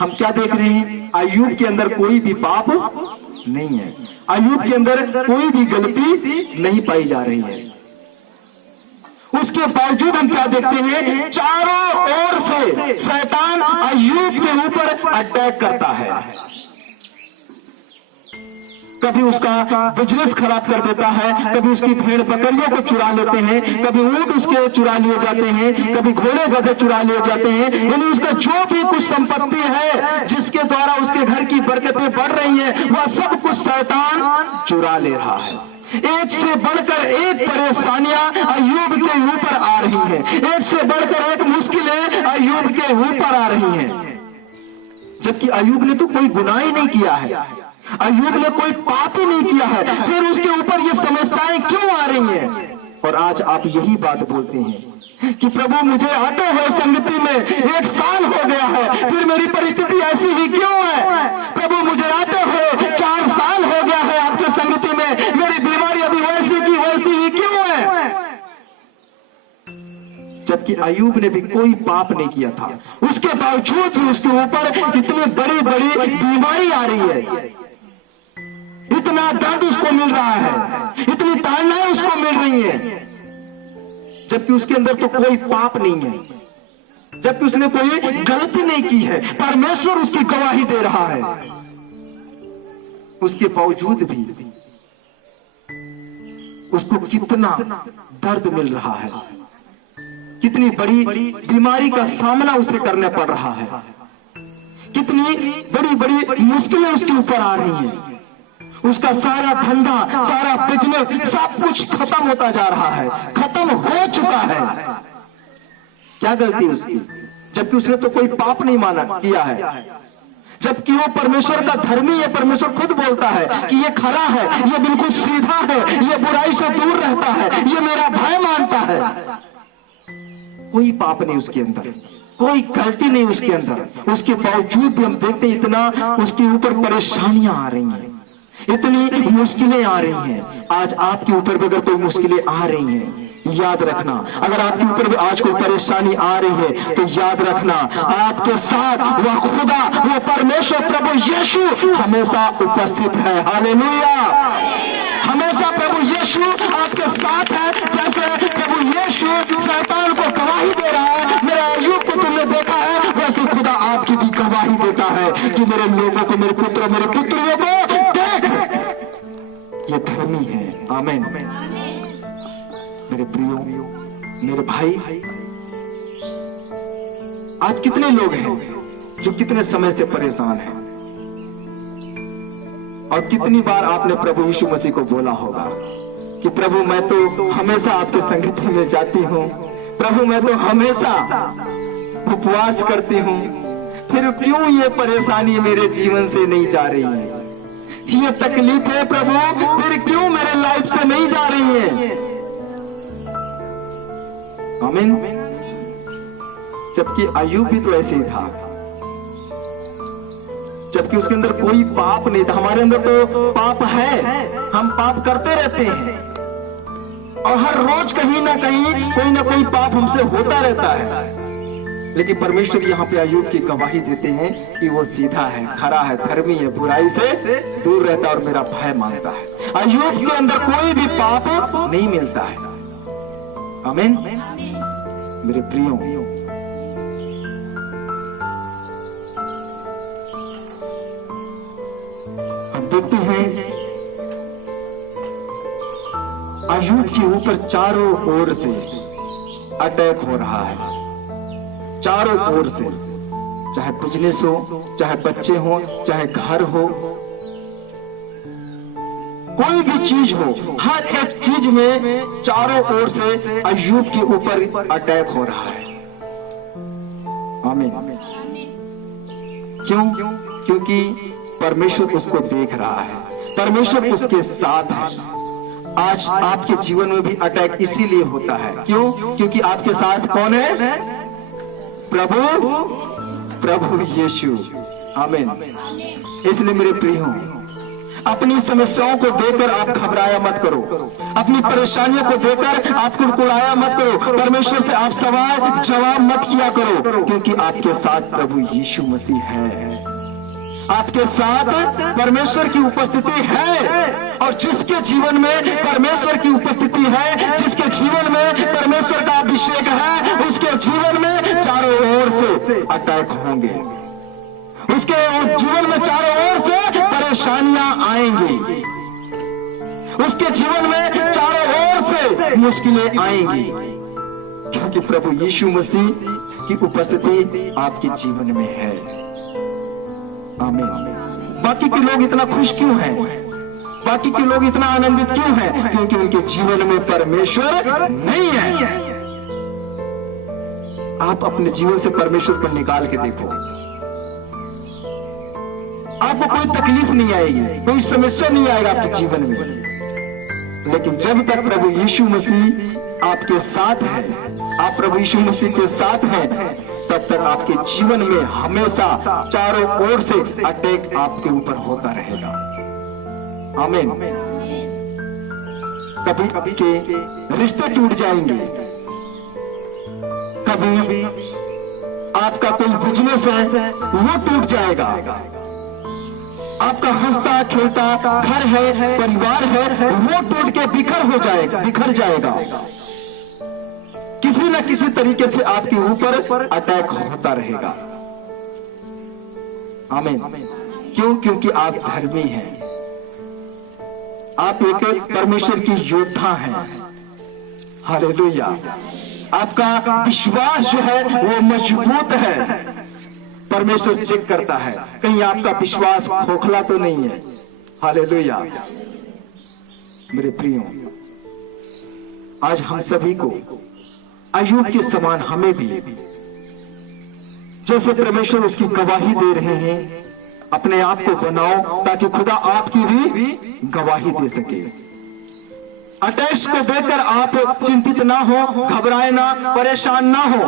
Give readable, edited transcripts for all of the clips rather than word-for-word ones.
हम क्या देख रहे हैं? अय्यूब के अंदर कोई भी पाप नहीं है, अय्यूब के अंदर कोई भी गलती नहीं पाई जा रही है। उसके बावजूद हम क्या देखते हैं? चारों ओर से शैतान अय्यूब के ऊपर अटैक करता है। कभी उसका बिजनेस खराब कर देता है, कभी उसकी भेड़ बकरियों को चुरा लेते हैं, कभी ऊंट उसके चुरा लिए जाते हैं, कभी घोड़े गधे चुरा लिए जाते हैं। यानी उसका जो भी कुछ संपत्ति है जिसके द्वारा उसके घर की बरकतें बढ़ रही हैं, वह सब कुछ शैतान चुरा ले रहा है। एक से बढ़कर एक परेशानियां अय्यूब के ऊपर आ रही हैं, एक से बढ़कर एक मुश्किलें अय्यूब के ऊपर आ रही हैं। जबकि अय्यूब ने तो कोई गुनाह ही नहीं किया है, अय्यूब ने कोई पाप ही नहीं किया है, फिर उसके ऊपर ये समस्याएं क्यों आ रही हैं? और आज आप यही बात बोलते हैं कि प्रभु मुझे आते हुए संगति में 1 साल हो गया है, फिर मेरी परिस्थिति ऐसी ही क्यों है? प्रभु मुझे आते हुए 4 साल हो गया है आपके संगति में, मेरी बीमारी अभी वैसी की वैसी ही क्यों है? जबकि अय्यूब ने भी कोई पाप नहीं किया था, उसके बावजूद भी उसके ऊपर इतनी बड़ी बड़ी बीमारी आ रही है, इतना दर्द उसको मिल रहा है, इतनी ताड़नाएं उसको मिल रही हैं, जबकि उसके अंदर तो कोई पाप नहीं है, जबकि उसने कोई गलती नहीं की है। परमेश्वर उसकी गवाही दे रहा है, उसके बावजूद भी उसको कितना दर्द मिल रहा है, कितनी बड़ी बीमारी का सामना उसे करना पड़ रहा है, कितनी बड़ी बड़ी मुश्किलें उसके ऊपर आ रही हैं। उसका सारा धंधा, सारा बिजनेस, सब कुछ खत्म होता जा रहा है, खत्म हो चुका है। क्या गलती उसकी? जबकि उसने तो कोई पाप नहीं माना किया है, जबकि वो परमेश्वर का धर्मी है। परमेश्वर खुद बोलता है कि ये खरा है, ये बिल्कुल सीधा है, ये बुराई से दूर रहता है, ये मेरा भय मानता है। कोई पाप नहीं उसके अंदर, कोई गलती नहीं उसके अंदर, उसके बावजूद भी हम देखते इतना उसके ऊपर परेशानियां आ रही हैं, इतनी मुश्किलें आ रही हैं। आज आपके ऊपर भी अगर कोई मुश्किलें आ रही हैं, याद रखना, अगर आपके ऊपर भी आज कोई परेशानी आ रही है तो याद रखना, आपके साथ वह खुदा, वो परमेश्वर प्रभु यीशु हमेशा उपस्थित है। हालेलुया! हमेशा प्रभु यीशु आपके साथ है। जैसे प्रभु यीशु शैतान को गवाही दे रहा है, मेरे अय्यूब को तुमने देखा है, वैसे खुदा आपकी भी गवाही देता है कि मेरे लोगों को, मेरे पुत्रों को देख, ये धर्मी है। आमीन। मेरे प्रियो, मेरे भाई, आज कितने लोग हैं जो कितने समय से परेशान हैं, और कितनी बार आपने प्रभु यीशु मसीह को बोला होगा कि प्रभु मैं तो हमेशा आपके संगति में जाती हूँ, प्रभु मैं तो हमेशा उपवास करती हूँ, फिर क्यों ये परेशानी मेरे जीवन से नहीं जा रही है? ये तकलीफ है प्रभु, फिर क्यों मेरे लाइफ से नहीं जा रही है? आमीन। जबकि अय्यूब भी तो ऐसे ही था, जबकि उसके अंदर कोई पाप नहीं था। हमारे अंदर तो पाप है, हम पाप करते रहते हैं, और हर रोज कहीं ना कहीं कोई ना कोई पाप हमसे होता रहता है। लेकिन परमेश्वर यहाँ पे अय्यूब की गवाही देते हैं कि वो सीधा है, खरा है, धर्मी है, बुराई से दूर रहता है और मेरा भय मानता है। अय्यूब के अंदर कोई भी पाप नहीं मिलता है। आमीन। मेरे प्रियो, हम देखते हैं अय्यूब के ऊपर चारों ओर से अटैक हो रहा है, चारों ओर से, चाहे बिजनेस हो, चाहे बच्चे हो, चाहे घर हो, कोई भी चीज हो, हर एक चीज में चारों ओर से अय्यूब के ऊपर अटैक हो रहा है। आमीन। क्यों? क्योंकि परमेश्वर उसको देख रहा है, परमेश्वर उसके साथ है। आज आपके जीवन में भी अटैक इसीलिए होता है। क्यों? क्योंकि आपके साथ कौन है? प्रभु यीशु। आमीन। इसलिए मेरे प्रियो, अपनी समस्याओं को देकर आप घबराया मत करो, अपनी परेशानियों को देकर आप कुड़कुड़ाया मत करो, परमेश्वर से आप सवाल जवाब मत किया करो, क्योंकि आपके साथ प्रभु यीशु मसीह है। आपके साथ परमेश्वर की उपस्थिति है, और जिसके जीवन में परमेश्वर की उपस्थिति है, जिसके जीवन में परमेश्वर का अभिषेक है, उसके जीवन में चारों ओर से अटैक होंगे, उसके जीवन में चारों ओर से परेशानियां आएंगी, उसके जीवन में चारों ओर से मुश्किलें आएंगी, क्योंकि प्रभु यीशु मसीह की उपस्थिति आपके जीवन में है। आमीन। बाकी के लोग इतना खुश क्यों हैं? बाकी के लोग इतना आनंदित क्यों हैं? क्योंकि उनके जीवन में परमेश्वर नहीं है। आप अपने जीवन से परमेश्वर पर निकाल के देखो, आपको कोई तकलीफ नहीं आएगी, कोई समस्या नहीं आएगा आपके जीवन में। लेकिन जब तक प्रभु यीशु मसीह आपके साथ है, आप प्रभु यीशु मसीह के साथ हैं, तब तक आपके जीवन में हमेशा चारों ओर से अटैक आपके ऊपर होता रहेगा। आमीन। कभी कभी के रिश्ते टूट जाएंगे, कभी आपका कोई बिजनेस है वो टूट जाएगा, आपका हंसता खेलता घर है, परिवार है, वो टूट के बिखर जाएगा। किसी न किसी तरीके से आपके ऊपर अटैक होता रहेगा। आमीन। क्यों? क्योंकि आप धर्मी हैं, आप एक परमेश्वर की योद्धा हैं। हालेलुया। आपका विश्वास जो है वो मजबूत है। परमेश्वर चेक करता है कहीं आपका विश्वास खोखला तो नहीं है। हालेलुया। मेरे प्रियो, आज हम सभी को अय्यूब के समान हमें भी, जैसे परमेश्वर उसकी गवाही दे रहे हैं, अपने आप को बनाओ ताकि खुदा आपकी भी गवाही दे सके। अटैक को देखकर आप चिंतित ना हो, घबराए ना, परेशान ना हो,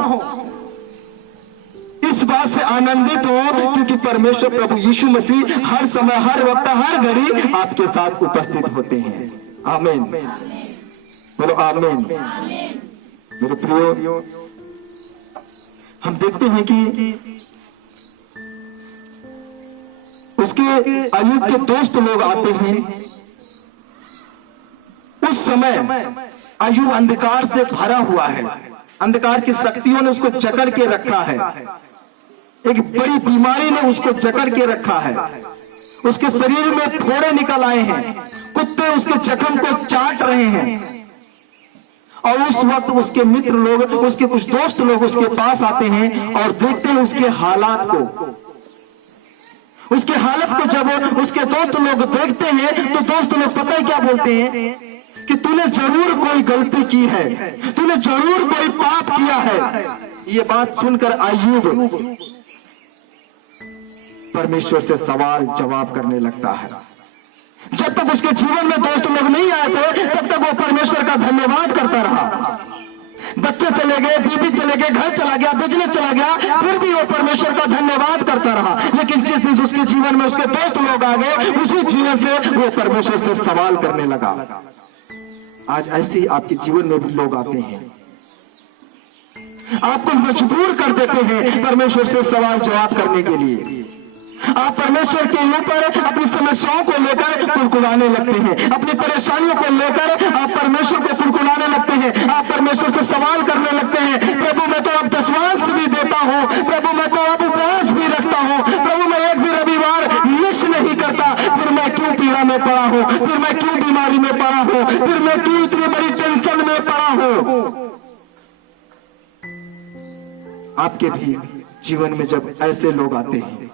इस बात से आनंदित हो क्योंकि परमेश्वर प्रभु यीशु मसीह हर समय, हर वक्त, हर घड़ी आपके साथ उपस्थित होते हैं। आमीन। बोलो आमीन। मेरे प्रियो, हम देखते हैं कि उसके अय्यूब के दोस्त लोग आते हैं। उस समय अय्यूब अंधकार से भरा हुआ है, अंधकार की शक्तियों ने उसको जकड़ के रखा है, एक बड़ी बीमारी ने उसको जकड़ के रखा है, उसके शरीर में फोड़े निकल आए हैं, कुत्ते उसके जख्म को चाट रहे हैं। और उस वक्त उसके मित्र लोग, उसके कुछ दोस्त लोग उसके पास आते हैं और देखते हैं उसके हालात को। उसके हालत को जब उसके दोस्त लोग देखते हैं तो दोस्त लोग पता है क्या बोलते हैं कि तूने जरूर कोई गलती की है, तूने जरूर कोई पाप किया है। ये बात सुनकर अय्यूब परमेश्वर से सवाल जवाब करने लगता है। जब तक उसके जीवन में दोस्त लोग नहीं आए थे तब तक वो परमेश्वर का धन्यवाद करता रहा। बच्चे चले गए, बीवी चले गए, घर चला गया, बिजनेस चला गया, फिर भी वो परमेश्वर का धन्यवाद करता रहा। लेकिन जिस दिन उसके जीवन में उसके दोस्त लोग आ गए, उसी जीवन से वो परमेश्वर से सवाल करने लगा। आज ऐसे ही आपके जीवन में भी लोग आते हैं, आपको मजबूर कर देते हैं परमेश्वर से सवाल जवाब करने के लिए। आप परमेश्वर के ऊपर अपनी समस्याओं को लेकर कुड़कुड़ाने लगते हैं, अपनी परेशानियों को लेकर आप परमेश्वर को कुड़कुड़ाने लगते हैं, आप परमेश्वर से सवाल करने लगते हैं। प्रभु मैं तो अब दशवांश भी देता हूँ, प्रभु मैं तो अब उपवास भी रखता हूँ, प्रभु मैं एक भी रविवार मिस नहीं करता, फिर मैं क्यों पीड़ा में पड़ा हूँ, फिर मैं क्यों बीमारी में पड़ा हूँ, फिर मैं क्यों इतनी बड़ी टेंशन में पड़ा हूँ। आपके भी जीवन में जब ऐसे लोग आते हैं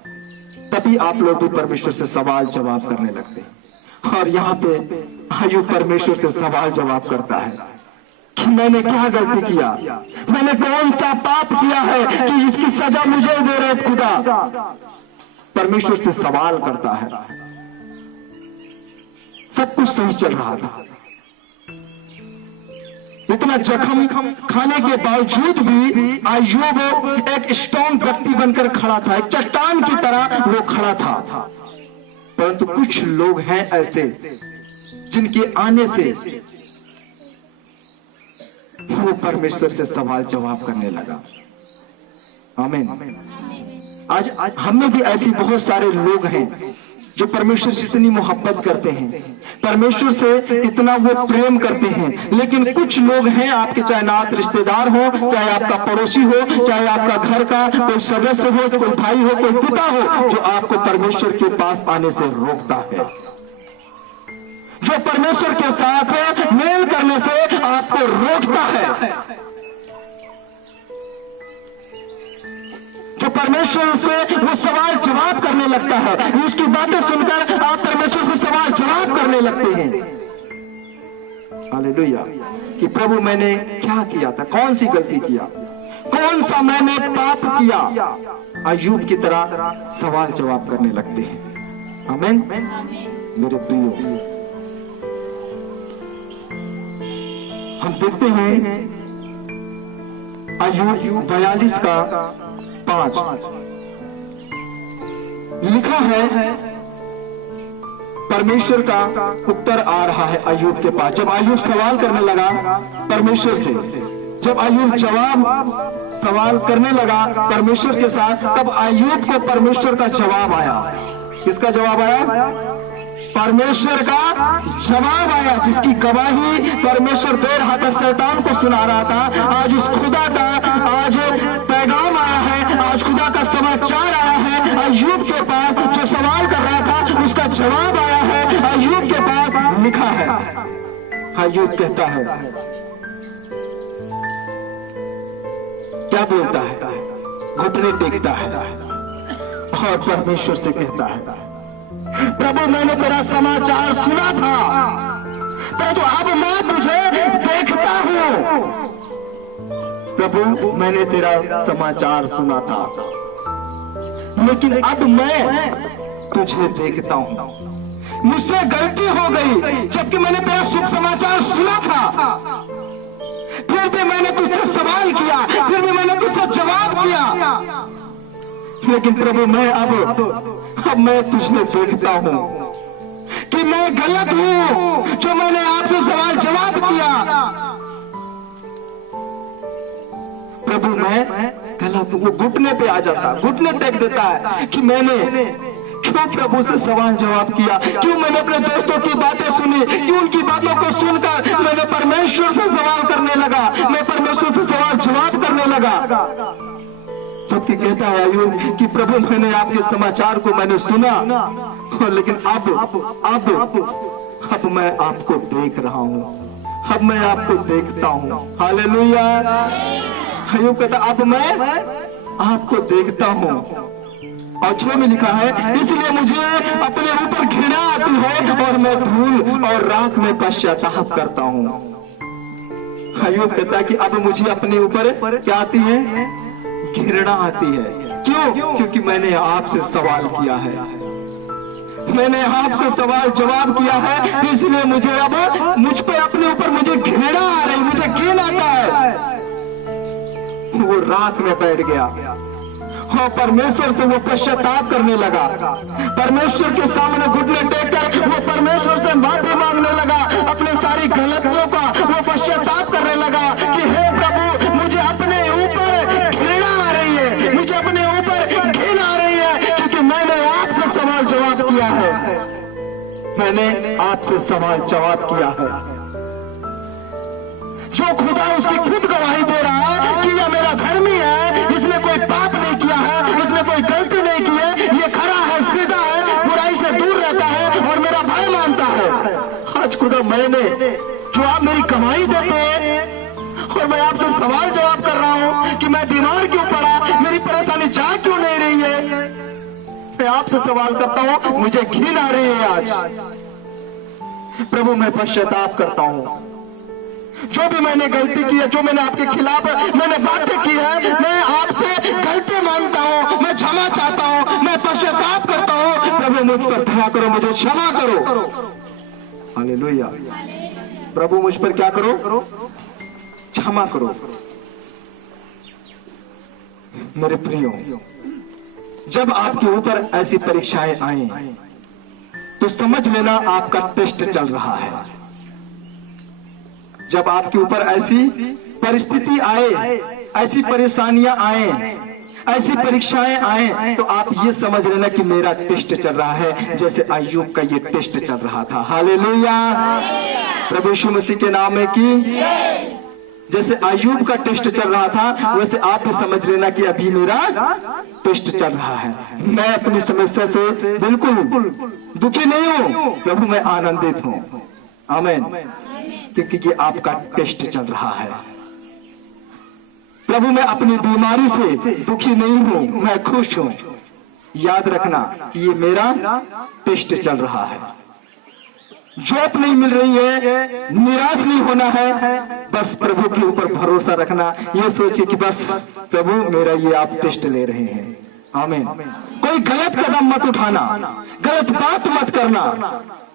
तभी आप लोग भी परमेश्वर से सवाल जवाब करने लगते हैं। और यहाँ पे अय्यूब परमेश्वर से सवाल जवाब करता है कि मैंने क्या गलती किया, मैंने कौन सा पाप किया है कि इसकी सजा मुझे दे रहे खुदा। परमेश्वर से सवाल करता है। सब कुछ सही चल रहा था, इतना जख्म खाने के बावजूद भी अय्यूब एक स्ट्रॉन्ग व्यक्ति बनकर खड़ा था, एक चट्टान की तरह वो खड़ा था। परंतु कुछ लोग हैं ऐसे जिनके आने से वो परमेश्वर से सवाल जवाब करने लगा। आमीन। आज हम में भी ऐसी बहुत सारे लोग हैं जो परमेश्वर से इतनी मोहब्बत करते हैं, परमेश्वर से इतना वो प्रेम करते हैं, लेकिन कुछ लोग हैं आपके, चाहे नात रिश्तेदार हो, चाहे आपका पड़ोसी हो, चाहे आपका घर का कोई सदस्य हो, कोई भाई हो, कोई पिता हो, जो आपको परमेश्वर के पास आने से रोकता है, जो परमेश्वर के साथ मेल करने से आपको रोकता है, जो परमेश्वर से वो सवाल जवाब करने लगता है। उसकी बातें सुनकर आप परमेश्वर से सवाल जवाब करने लगते हैं। हालेलुया। कि प्रभु मैंने क्या किया था, कौन सी गलती किया, कौन सा मैंने पाप किया। अय्यूब की तरह सवाल जवाब करने लगते हैं। आमीन। मेरे प्रियो, हम देखते हैं अय्यूब 42 का 5 लिखा है, परमेश्वर का उत्तर आ रहा है अय्यूब के पास। जब अय्यूब सवाल करने लगा परमेश्वर से, जब अय्यूब सवाल करने लगा परमेश्वर के साथ, तब अय्यूब को परमेश्वर का जवाब आया। किसका जवाब आया? परमेश्वर का जवाब आया, जिसकी गवाही परमेश्वर दे रहा था, शैतान को सुना रहा था। आज उस खुदा का आज पैगाम आया है, आज खुदा का समाचार आया है। अय्यूब के पास जो सवाल कर रहा था उसका जवाब आया है, अय्यूब के पास लिखा है। अय्यूब कहता है, क्या बोलता है? घुटने टेकता है और परमेश्वर से कहता है, प्रभु मैंने तेरा समाचार सुना था, परंतु अब मैं तुझे देखता हूं। प्रभु मैंने तेरा समाचार सुना था, लेकिन अब मैं तुझे देखता हूं। मुझसे गलती हो गई, जबकि मैंने तेरा शुभ समाचार सुना था, फिर भी मैंने तुझसे सवाल किया, फिर भी मैंने तुझसे जवाब किया। लेकिन प्रभु मैं अब मैं तुझे देखता हूं कि मैं गलत हूं, जो मैंने आपसे सवाल जवाब किया। प्रभु मैं गलत हूं। वो घुटने पे आ जाता, घुटने टेक देता है कि मैंने क्यों प्रभु से सवाल जवाब किया, क्यों मैंने अपने दोस्तों की बातें सुनी, क्यों उनकी बातों को सुनकर मैंने परमेश्वर से सवाल करने लगा, मैं परमेश्वर से सवाल जवाब करने लगा। जबकि कहता है अय्यूब कि प्रभु मैंने आपके समाचार को मैंने सुना, लेकिन अब मैं आपको देख रहा हूं, अब मैं आपको देखता हूं। हालेलुया। अय्यूब कहता अब मैं आपको देखता हूं। और 6 में लिखा है, इसलिए मुझे अपने ऊपर घृणा आती है और मैं धूल और राख में पश्चाताप करता हूं। अय्यूब कहता है कि अब मुझे अपने ऊपर क्या आती है? घृणा आती है। क्यों? क्योंकि मैंने आपसे सवाल किया है, मैंने आपसे सवाल जवाब किया है, इसलिए मुझे अब मुझ पे अपने ऊपर मुझे घृणा आ रही, मुझे घिन आता है। वो रात में बैठ गया और परमेश्वर से वो पश्चाताप करने लगा। परमेश्वर के सामने घुटने टेककर वो परमेश्वर से माफी मांगने लगा, अपने सारी गलतियों का वो पश्चाताप करने लगा कि हे प्रभु मुझे अपने ऊपर घृणा आ रही है, मुझे अपने ऊपर घिन आ रही है, क्योंकि मैंने आपसे सवाल जवाब किया है, मैंने आपसे सवाल जवाब किया है। जो खुदा उसकी खुद गवाही दे रहा है कि यह मेरा धर्मी है, इसने कोई पाप नहीं किया है, इसने कोई गलती नहीं की है, ये खरा है, सीधा है, बुराई से दूर रहता है और मेरा भाई मानता है। आज खुदा मैंने जो आप मेरी गवाही देते हैं और मैं आपसे सवाल जवाब कर रहा हूं कि मैं बीमार क्यों पड़ा, मेरी परेशानी जा क्यों नहीं रही है, मैं आपसे सवाल करता हूं, मुझे घिन आ रही है आज। प्रभु मैं पश्चाताप करता हूं, जो भी मैंने गलती की है, जो मैंने आपके खिलाफ मैंने बातें की है, मैं आपसे गलती मानता हूं, मैं क्षमा चाहता हूं, मैं पश्चाताप करता हूं। प्रभु मुझ पर दया करो, मुझे क्षमा करो। हालेलुया। प्रभु मुझ पर क्या करो? क्षमा करो। मेरे प्रियो, जब आपके ऊपर ऐसी परीक्षाएं आए, तो समझ लेना आपका टेस्ट चल रहा है। जब आपके ऊपर ऐसी परिस्थिति आए, ऐसी परेशानियां आए, ऐसी परीक्षाएं आए, तो आप ये समझ लेना कि मेरा टेस्ट चल रहा है, जैसे अय्यूब का ये टेस्ट चल रहा था। हालेलुया, प्रभु यीशु मसीह के नाम में की जैसे अय्यूब का टेस्ट चल रहा था, वैसे आप भी समझ लेना कि अभी मेरा टेस्ट चल रहा है। मैं अपनी समस्या से बिल्कुल दुखी नहीं हूं प्रभु, मैं आनंदित हूं। आमीन, क्योंकि ये आपका टेस्ट चल रहा है। प्रभु मैं अपनी बीमारी से दुखी नहीं हूं, मैं खुश हूं। याद रखना कि ये मेरा टेस्ट चल रहा है। जॉब नहीं मिल रही है, निराश नहीं होना है, बस प्रभु के ऊपर भरोसा रखना। ये सोचिए कि बस प्रभु मेरा ये आप टेस्ट ले रहे हैं। आमीन। कोई गलत कदम मत उठाना, गलत बात मत करना,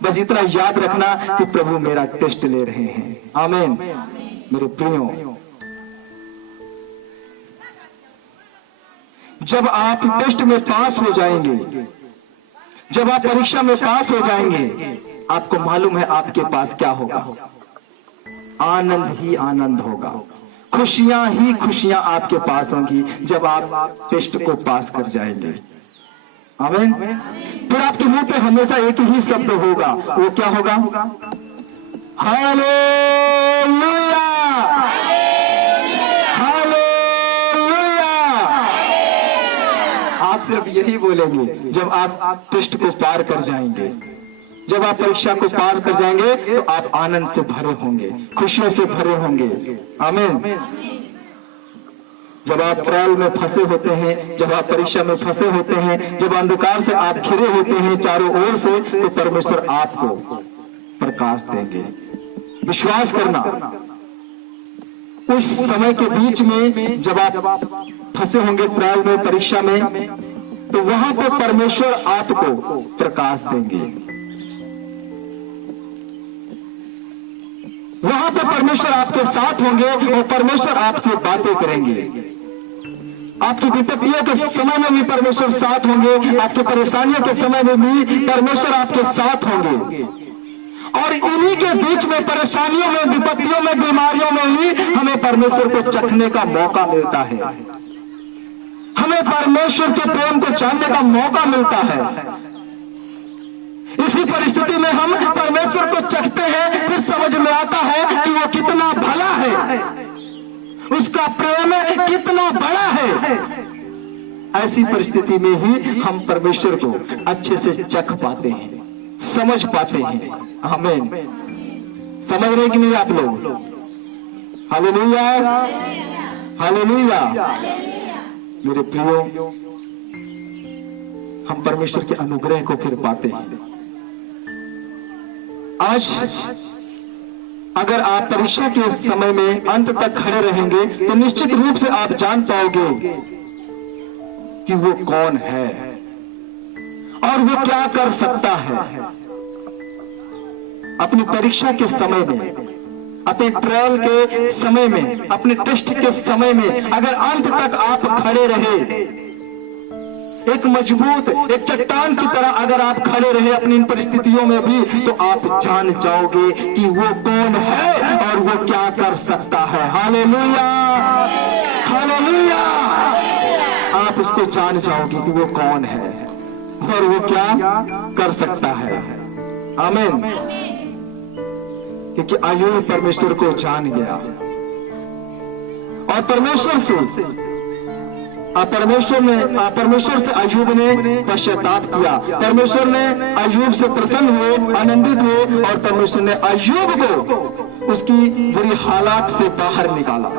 बस इतना याद रखना कि प्रभु मेरा टेस्ट ले रहे हैं। आमीन। मेरे प्रियो, जब आप टेस्ट में पास हो जाएंगे, जब आप परीक्षा में पास हो जाएंगे, आपको मालूम है आपके पास क्या होगा? आनंद ही आनंद होगा, खुशियां ही खुशियां आपके पास होंगी जब आप टेस्ट को पास कर जाएंगे। आमीन। फिर आपके मुंह पे हमेशा एक ही शब्द होगा, वो क्या होगा? Hallelujah, hallelujah. आप सिर्फ यही बोलेंगे जब आप टेस्ट को पार कर जाएंगे, जब आप परीक्षा को पार कर जाएंगे, तो आप आनंद से भरे होंगे, खुशियों से भरे होंगे। आमीन। जब आप ट्रायल में फंसे होते हैं, जब आप परीक्षा में फंसे होते हैं, जब अंधकार से आप घिरे होते हैं चारों ओर से, तो परमेश्वर आपको प्रकाश देंगे। विश्वास करना, उस समय के बीच में जब आप फंसे होंगे ट्रायल में, परीक्षा में, तो वहां पे परमेश्वर आपको प्रकाश देंगे। वहां पे परमेश्वर आपके साथ होंगे और परमेश्वर आपसे बातें करेंगे। आपकी विपत्तियों के समय में भी परमेश्वर साथ होंगे, आपकी परेशानियों के समय में भी परमेश्वर आपके साथ होंगे। और इन्हीं के बीच में, परेशानियों में, विपत्तियों में, बीमारियों में ही हमें परमेश्वर को चखने का मौका मिलता है, हमें परमेश्वर के प्रेम को जानने का मौका मिलता है। इसी परिस्थिति में हम परमेश्वर को चखते हैं, फिर समझ में आता है कि वो कितना भला है, उसका प्रेम कितना बड़ा है। ऐसी परिस्थिति में ही हम परमेश्वर को अच्छे से चख पाते हैं, समझ पाते हैं। आमीन। समझ रहे कि नहीं आप लोग? Hallelujah, hallelujah. मेरे प्रियो, हम परमेश्वर के अनुग्रह को फिर पाते हैं। आज अगर आप परीक्षा के समय में अंत तक खड़े रहेंगे, तो निश्चित रूप से आप जान पाओगे कि वो कौन है और वो क्या कर सकता है। अपनी परीक्षा के समय में, अपने ट्रायल के समय में, अपने टेस्ट के समय में अगर अंत तक आप खड़े रहे, एक मजबूत, एक चट्टान की तरह अगर आप खड़े रहे अपनी इन परिस्थितियों में भी, तो आप जान जाओगे कि वो कौन है और वो क्या कर सकता है। Hallelujah, hallelujah. आप उसको जान जाओगे कि वो कौन है और वो क्या कर सकता है। आमीन। क्योंकि अय्यूब परमेश्वर को जान गया और परमेश्वर से अय्यूब ने पश्चाताप किया। परमेश्वर ने अय्यूब से प्रसन्न हुए, आनंदित हुए और परमेश्वर ने अय्यूब को उसकी बुरी हालात से बाहर निकाला,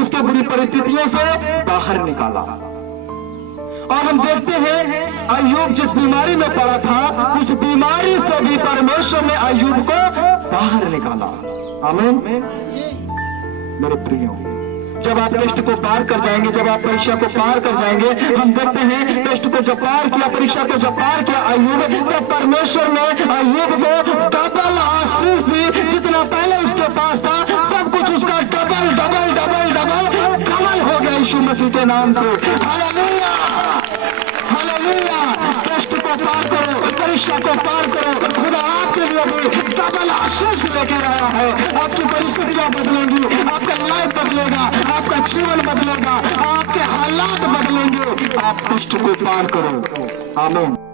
उसके बुरी परिस्थितियों से बाहर निकाला। और हम देखते हैं अय्यूब जिस बीमारी में पड़ा था, उस बीमारी से भी परमेश्वर ने अय्यूब को बाहर निकाला। आमीन। मेरे प्रियो, जब आप टेस्ट को पार कर जाएंगे, जब आप परीक्षा को पार कर जाएंगे, हम देखते हैं टेस्ट को जब पार किया, परीक्षा को जब पार किया अय्यूब, तब परमेश्वर ने अय्यूब को डबल आशीष दी। जितना पहले उसके पास था, सब कुछ उसका double double double double double हो गया यीशु मसीह के नाम से। Hallelujah, hallelujah. टेस्ट को पार करो, परीक्षा को पार करो। खुदा आपके लिए भी डबल आशीष लेकर आया है। आपकी परिस्थितियां बदलेंगी, आपका लाइफ बदलेगा, आपका जीवन बदलेगा, आपके हालात बदलेंगे। आप कष्ट को पार करो। आमीन।